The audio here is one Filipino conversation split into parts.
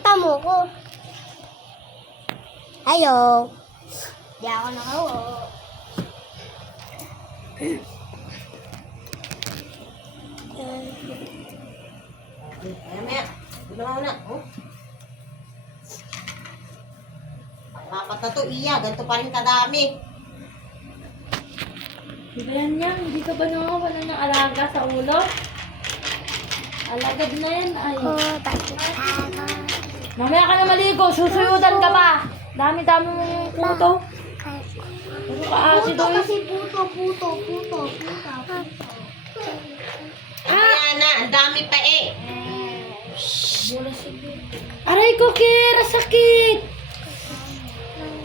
Mata mo ko. Ayo. Di ako nakawo. Ayan, Maya. Gulo na. Oh. Papat na to, iya. Ganito pa rin kadami. Di ba yan yan? Hindi ka ba wala ng alaga sa ulo? Alagad na yan. Ay. Bakit ako? Mamaya ka na maligo. Susuyutan ka pa. Dami-dami mong puto. Ano ka asin Puto doon? kasi puto. Ayan na, ang dami pa eh. Aray ko, Kira, sakit!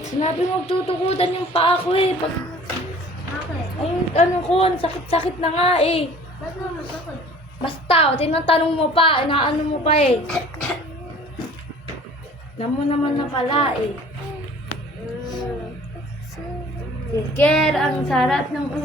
Sinabi mo tutukutan yung paa ko eh. Pag, Bakit? ayun, ano ko, ang sakit-sakit na nga eh. Ba't naman sakit? Basta, tinatanong mo pa, inaano mo pa eh. Alam mo naman na pala eh. Sige, ang sarap ng